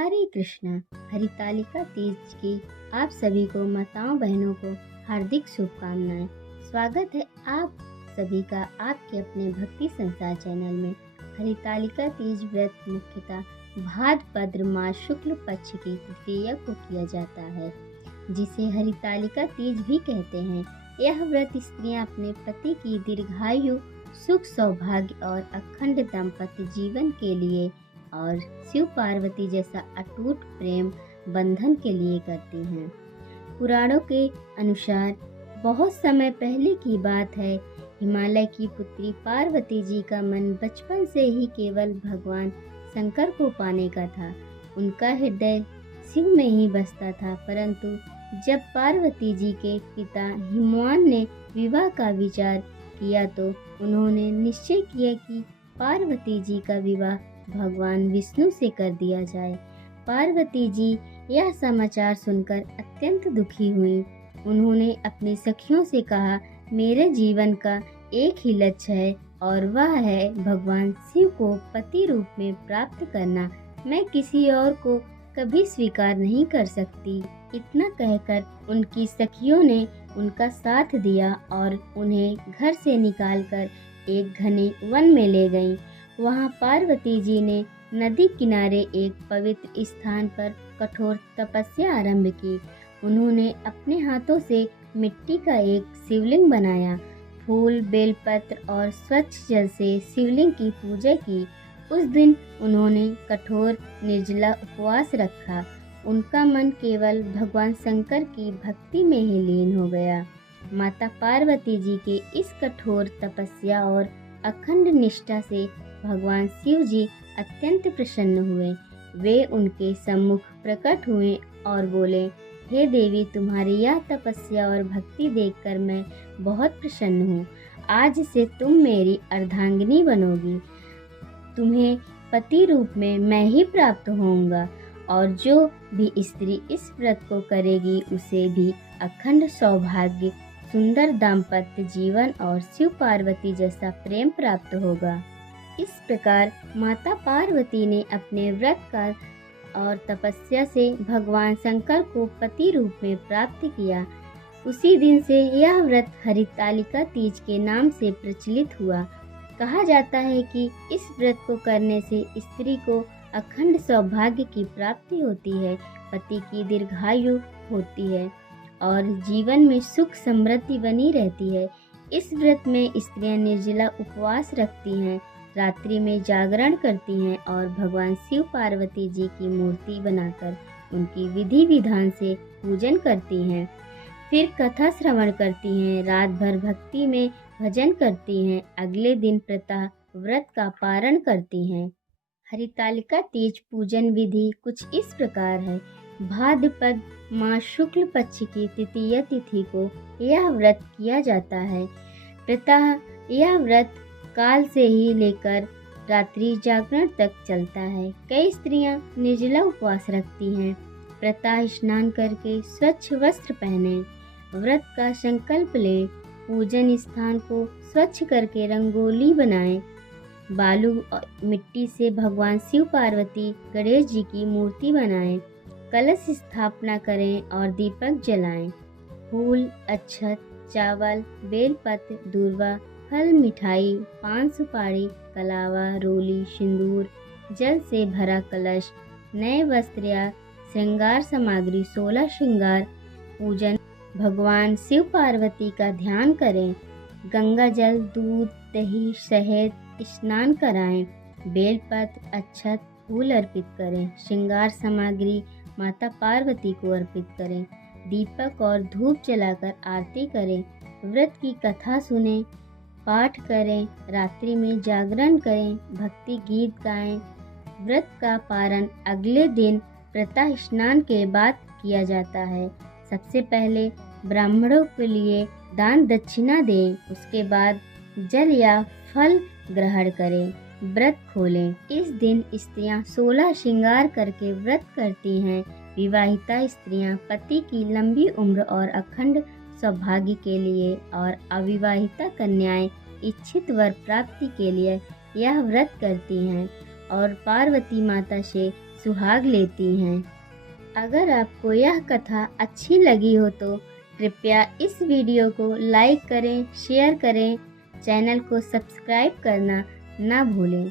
हरे कृष्णा। हरितालिका तीज की आप सभी को माताओं बहनों को हार्दिक शुभकामनाएं। स्वागत है आप सभी का आपके अपने भक्ति संसार चैनल में। हरितालिका तीज व्रत मुख्यतः भाद्रपद मास शुक्ल पक्ष की तृतीया को किया जाता है, जिसे हरितालिका तीज भी कहते हैं। यह व्रत स्त्रियां अपने पति की दीर्घायु, सुख, सौभाग्य और अखंड दाम्पत्य जीवन के लिए और शिव पार्वती जैसा अटूट प्रेम बंधन के लिए करती हैं। पुराणों के अनुसार बहुत समय पहले की बात है, हिमालय की पुत्री पार्वती जी का मन बचपन से ही केवल भगवान शंकर को पाने का था। उनका हृदय शिव में ही बसता था, परंतु जब पार्वती जी के पिता हिमवान ने विवाह का विचार किया तो उन्होंने निश्चय किया कि पार्वती जी का विवाह भगवान विष्णु से कर दिया जाए। पार्वती जी यह समाचार सुनकर अत्यंत दुखी हुई। उन्होंने अपनी सखियों से कहा, मेरे जीवन का एक ही लक्ष्य है और वह है भगवान शिव को पति रूप में प्राप्त करना। मैं किसी और को कभी स्वीकार नहीं कर सकती। इतना कहकर उनकी सखियों ने उनका साथ दिया और उन्हें घर से निकालकर एक घने वन में ले गईं। वहां पार्वती जी ने नदी किनारे एक पवित्र स्थान पर कठोर तपस्या आरंभ की। उन्होंने अपने हाथों से मिट्टी का एक शिवलिंग बनाया, फूल, बेलपत्र और स्वच्छ जल से शिवलिंग की पूजा की। उस दिन उन्होंने कठोर निर्जला उपवास रखा। उनका मन केवल भगवान शंकर की भक्ति में ही लीन हो गया। माता पार्वती जी के इस कठोर तपस्या और अखंड निष्ठा से भगवान शिव जी अत्यंत प्रसन्न हुए। वे उनके सम्मुख प्रकट हुए और बोले, हे देवी, तुम्हारी यह तपस्या और भक्ति देखकर मैं बहुत प्रसन्न हूँ। आज से तुम मेरी अर्धांगिनी बनोगी। तुम्हें पति रूप में मैं ही प्राप्त होऊंगा और जो भी स्त्री इस व्रत को करेगी उसे भी अखंड सौभाग्य, सुंदर दाम्पत्य जीवन और शिव पार्वती जैसा प्रेम प्राप्त होगा। इस प्रकार माता पार्वती ने अपने व्रत का और तपस्या से भगवान शंकर को पति रूप में प्राप्त किया। उसी दिन से यह व्रत हरितालिका तीज के नाम से प्रचलित हुआ। कहा जाता है कि इस व्रत को करने से स्त्री को अखंड सौभाग्य की प्राप्ति होती है, पति की दीर्घायु होती है और जीवन में सुख समृद्धि बनी रहती है। इस व्रत में स्त्रियां निर्जला उपवास रखती हैं, रात्रि में जागरण करती हैं और भगवान शिव पार्वती जी की मूर्ति बनाकर उनकी विधि विधान से पूजन करती हैं। फिर कथा श्रवण करती हैं, रात भर भक्ति में भजन करती हैं। अगले दिन प्रातः व्रत का पारण करती हैं। हरितालिका तीज पूजन विधि कुछ इस प्रकार है। भाद्रपद मास शुक्ल पक्ष की तृतीया तिथि को यह व्रत किया जाता है। प्रातः यह व्रत काल से ही लेकर रात्रि जागरण तक चलता है। कई स्त्रियां निर्जला उपवास रखती हैं। प्रातः स्नान करके स्वच्छ वस्त्र पहने, व्रत का संकल्प ले, पूजन स्थान को स्वच्छ करके रंगोली बनाएं, बालू और मिट्टी से भगवान शिव पार्वती गणेश जी की मूर्ति बनाएं, कलश स्थापना करें और दीपक जलाएं। फूल, अक्षत, चावल, बेलपत्र, दूर्वा, फल, मिठाई, पान सुपारी, कलावा, रोली, सिंदूर, जल से भरा कलश, नए वस्त्र या श्रृंगार सामग्री, 16 श्रृंगार पूजन, भगवान शिव पार्वती का ध्यान करें, गंगा जल, दूध, दही, शहद स्नान कराएं, बेलपत्र, अक्षत, फूल अर्पित करें, श्रृंगार सामग्री माता पार्वती को अर्पित करें, दीपक और धूप जलाकर आरती करें, व्रत की कथा सुनें, पाठ करें, रात्रि में जागरण करें, भक्ति गीत गाएं। व्रत का पारण अगले दिन प्रातः स्नान के बाद किया जाता है। सबसे पहले ब्राह्मणों के लिए दान दक्षिणा दें, उसके बाद जल या फल ग्रहण करें, व्रत खोलें। इस दिन स्त्रियां 16 श्रृंगार करके व्रत करती हैं। विवाहिता स्त्रियां पति की लंबी उम्र और अखंड सौभाग्य के लिए और अविवाहिता कन्याएं इच्छित वर प्राप्ति के लिए यह व्रत करती हैं और पार्वती माता से सुहाग लेती हैं। अगर आपको यह कथा अच्छी लगी हो तो कृपया इस वीडियो को लाइक करें, शेयर करें, चैनल को सब्सक्राइब करना ना भूलें।